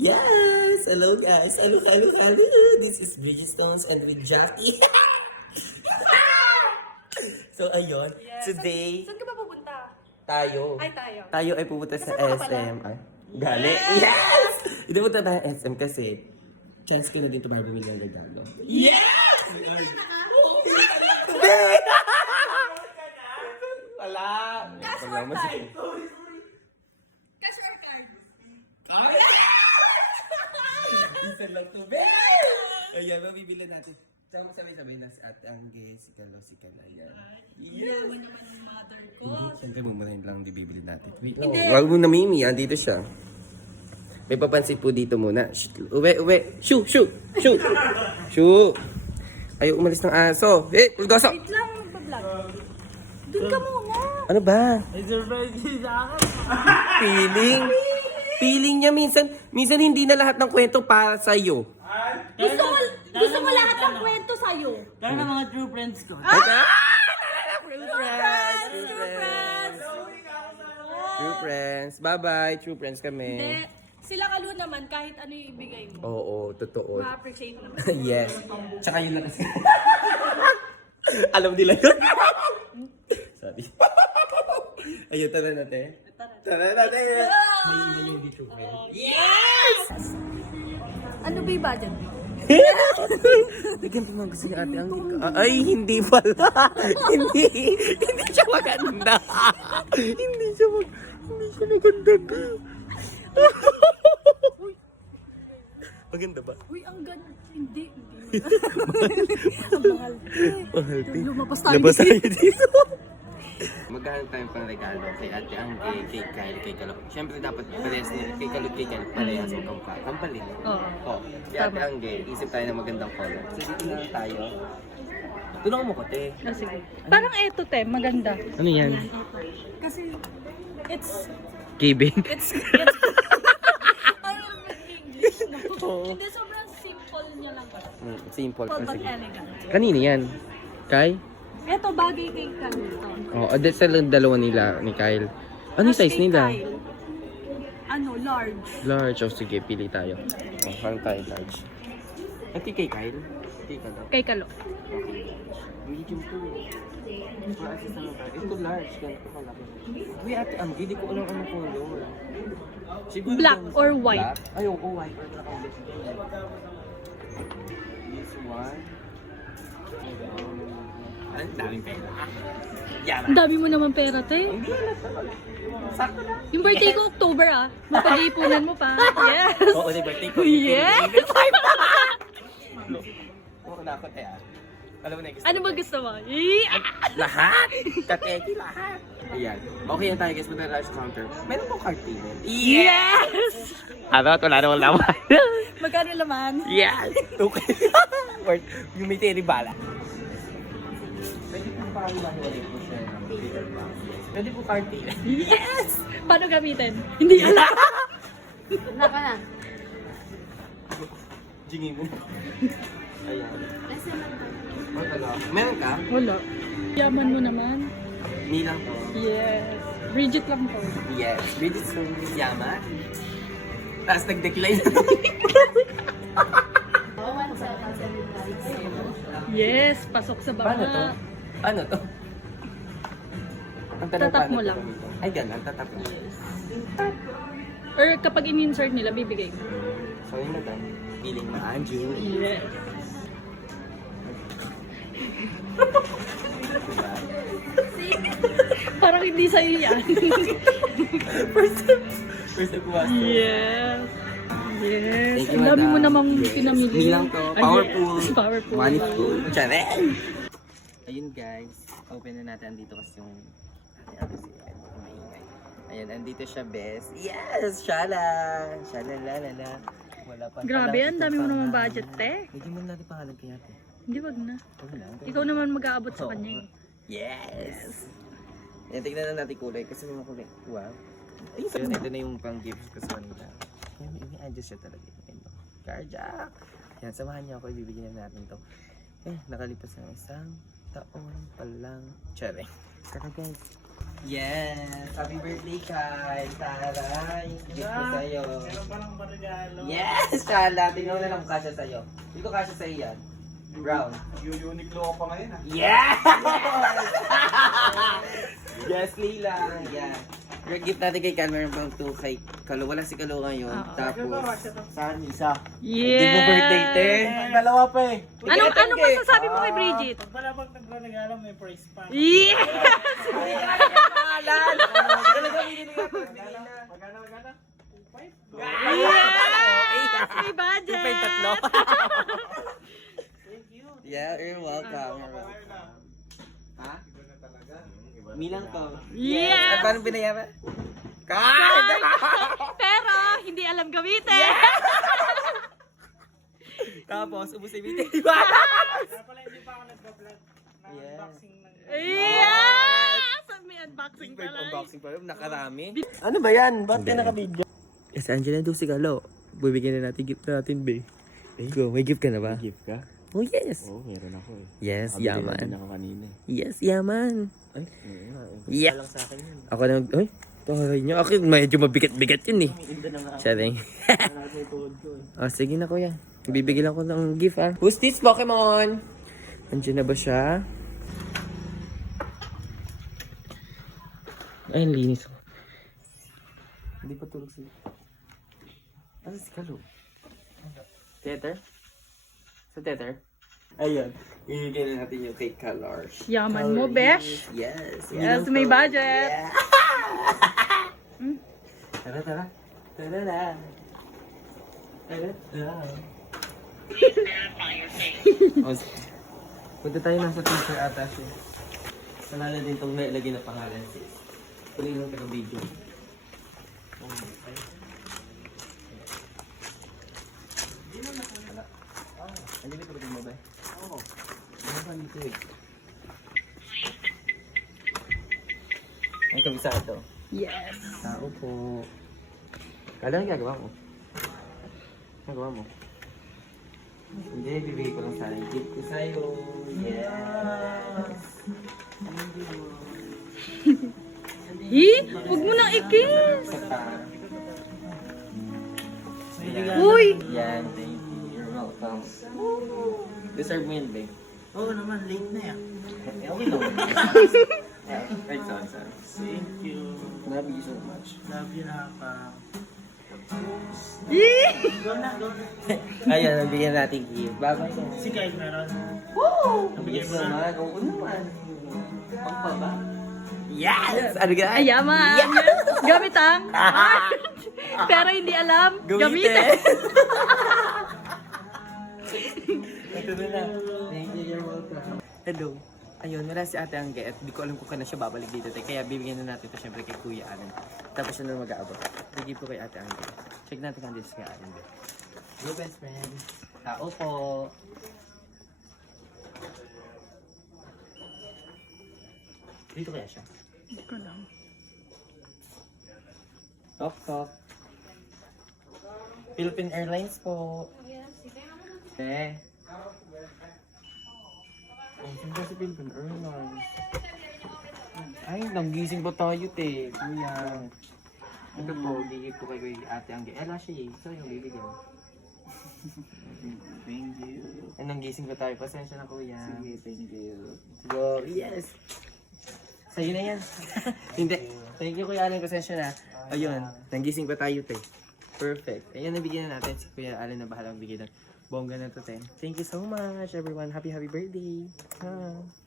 Yes! Hello guys! Hello, hello, hello! This is Bridgestones and with Jackie. so ayun, today Saan ka ba pupunta? tayo. Ay, tayo. Tayo ay pupunta sa Kasama ka pala? SM. Ay, gali. Yes! Hindi punta tayo SM kasi chance ko na dito para bumili ng regalo. Yes! Wala. Wala mo si Cash or card? Isa lang to, be! Ayan, mabibili natin. Tsaka sabay-sabay na si Ate Angge, si Kalo, si Kalayan. Yes! Mother ko. Hindi, siyempre mumurahin lang di bibili natin. Wait lang. Huwag mo na Mimi, andito siya. May papansin po dito muna. Shh, uwe, uwe. Shoo, shoo, shoo. Shoo. Ayaw umalis ng aso. Eh, pulgoso. Wait lang, magpa-vlog. Doon ka muna. Ano ba? Feeling? Feeling niya minsan, minsan hindi na lahat ng kwento para sa iyo. Gusto mo, gusto mo lahat ng kwento sa'yo. Kaya na mga true friends ko. Ah! True friends, true friends. True friends. Bye-bye. True friends kami. Hindi. Sila kalu naman, kahit ano yung ibigay mo. Oo, totoo. Ma-appreciate mo. yes. Tsaka yun lang kasi. Alam nila yun. Sabi. Ayun, tara natin. Tara natin. Ano ba yung budget? Bigyan mo gusto ni ate ang Ay, hindi pala. hindi. Hindi siya maganda. hindi siya mag... Hindi siya maganda. maganda ba? Uy, ang ganda. Hindi, hindi. ang mahal. Mahal. Lumabas tayo dito. Maghanap tayo pang regalo kay Ate Angge, kay Kyle, kay Kalo. Siyempre dapat parehas nila. Kay Kalo, kay Kyle, parehas ang kampa. Kampalin. Oo. Oh, kay Ate Angge, isip tayo ng magandang color. So dito na lang tayo. Tulungan mo ko, te. Ah, sige. Parang eto, te. Maganda. Ano yan? Kasi, it's, Kibing. it's, it's, no? Hindi, sobrang simple niya lang. Mm, simple. Simple Oh, but elegant. Kanino yan? Kay? Eto, bagay kay Kyle. Oh, oh sa dalawa nila ni Kyle. Ano yung Tapos size kay nila? Kyle, Ano, large. Large. Oh, sige, pili tayo. Oh, parang tayo large. Ito kay Kyle? Ito ka lang. Kay Kalo. Medium to. Na lang. Ito large. Ganito ka lang. Uy, ate, ang hindi ko alam anong color. Siguro Black yung- or white? Black? Ay, oo, white or black. Daming pera. Ang dami mo naman pera, te. Hindi na. Sakto na. Yung birthday ko, October ah. Mapag-iipunan mo pa. Yes! Oo, di birthday ko. Yes! Oo, na ako tayo. Alam mo na gusto ano ba gusto mo? Eh, ah! Lahat! Kateki lahat! Ayan. Okay yan tayo guys, punta large counter. Meron pong card payment. Yes! Ano? Wala namang laman. Magkano laman? yes! Okay. Or yung may tiri bala. Pwede po parang mahiwalay po siya ng bigger box. Pwede po card payment. Yes! Paano gamitin? Hindi alam. Naka na. Jingin mo. Ayan. Wala. Meron ka? Wala. Yaman mo naman. Ni lang to. Yes. Bridget lang to. Yes. Read it from Yama. Tapos nag-decline. Yes, pasok sa baba. Paano to? Ano to? Ang tanong, Tatap paano mo to lang. gamitin? Ay, ganun. Tatap mo. Or kapag in-insert nila, bibigay ko. So, yun na tayo. Feeling na Anju. Yes. Diba? Parang hindi sa'yo yan. First time. First time kuha. yes. Yes. Thank you, Ang dami mo madam. namang Yes. pinamili. Hindi lang to. Ay, Powerful. yes. Powerful. Maniful. Tsare! Ayun guys. Open na natin. Andito kasi yung... Maingay. Ayun, andito siya, best. Yes! Shala! Shala la la la. Wala pa. Grabe, itong dami mo naman budget, te. Hindi mo natin pangalan kaya, te. Hindi, wag na. Wag. Ikaw naman mag-aabot sa kanya eh. Yes! Yan, tignan na natin kulay kasi may mga kulay. Wow. Ayun, so, ito na yung pang gifts ko sa kanila. Yan, may, adjust siya talaga. Yan? Carjack! Yan, samahan niyo ako. Ibibigyan na natin to. Eh, nakalipas ng isang taon pa lang. Tsare. Tara guys. Yes! Happy birthday, Kai! Taray! Gift ko sa'yo. Meron pa lang regalo. Yes! Shala! Tingnan mo na lang kung kasya sa'yo. Hindi ko kasya sa'yo yan. Brown. Uniqlo ko pa ngayon ah. Yes! yes, Leila. Yan. Your gift natin kay Cal, meron pang two kay Kalo. Wala si Kalo ngayon. Tapos, Saan isa? hindi mo birthday, te. Dalawa pa eh. Anong, anong masasabi mo kay Bridget? Pag pala pag nagregalo may price pa. Yeah! Magkano magkano? Yes! May budget! Yeah, you're welcome. You're welcome. Ha? Milang to. Yes! At paano binayaran? Card! Pero, hindi alam gamitin. Tapos, ubus na yung Kaya pala hindi pa ako nagpa-vlog. Yeah. Unboxing ng Yes! May unboxing Bird pala. unboxing pa rin, nakarami. Ano ba yan? Ba't ka naka-video? Yes, Angela, do si Galo. Bibigyan na natin gift natin, be. Go, may gift ka na ba? Gift ka? Oh, yes. Oo, meron ako eh. Yes, din yaman. ako kanina eh. Yes, yaman. Ay, oo nga eh. Yes. lang sa akin yun. Ako na, ay, taray niya. Akin, medyo mabigat-bigat yun eh. Inda na nga ako. Ko eh. oh, sige na kuya. Bibigyan ako ng gift ah. Who's this Pokemon? Andiyan na ba siya? Ay, linis ko. Hindi pa tulog si... Ano si Kalo? Tether? Sa tether? Ayun. Ibigay na natin yung kay Colors. Yaman mo, besh. Yes. Yes, may budget. Tara, tara. Tara na. Tara, tara. oh, s- punta tayo nasa picture ata siya. Sanala din itong nailagay na pangalan sis. Tuloy lang ka ng video. Oh, okay. Wala. Hindi ba ito mo ba? Oo. Ano ba dito eh? Ay, kabisado. Yes. Tao po. Kala ang gagawa mo? Gagawa mo? Hindi, bibigay ko lang sana yung gift ko sa'yo. Yes! Eh, huwag mo nang ikis. Uy! Yan, welcome. Deserve mo yun, babe. Oo naman, late na yan. Eh, okay lang. Yeah, right, sorry, sorry. Thank you. Love you so much. Love you na ka. Eh! Go na, go na. Ayun, nabigyan natin gift. Siya. Si Kyle meron. Nabigyan Yes mo na. Oo naman. Pangpaba. Yes! Ano ka? Ay, yaman. Gamit ang Pero hindi alam gamitin. Ito na na. Thank you, you're welcome. Hello. Ayun, wala si Ate Angge at di ko alam kung kailan siya babalik dito. Te. Kaya bibigyan na natin ito syempre kay Kuya Alan. Tapos siya na mag-aabot. Bigay po kay Ate Angge. Check natin kung this kay Alan. Hello, best friend. Tao po. Dito kaya siya? Tok, tok. Philippine Airlines po. Eh. Oh, saan si Philippine Airlines? Ay, nanggising ba tayo, te? Kuya. Ito po, bigay ko kay ate ang Ela siya eh. So, yung bibigyan. Thank you. Ay, nanggising ba tayo? Pasensya na, Kuya. Sige, thank you. Go. Yes! Sa'yo na yan. Hindi. Thank you, Kuya Alan. Pasensya na. Ayun. Nanggising pa tayo, te. Perfect. Ayan, nabigyan na natin si Kuya Alan na bahalang bigyan ng bongga na to, te. Thank you so much, everyone. Happy, happy birthday. Ah.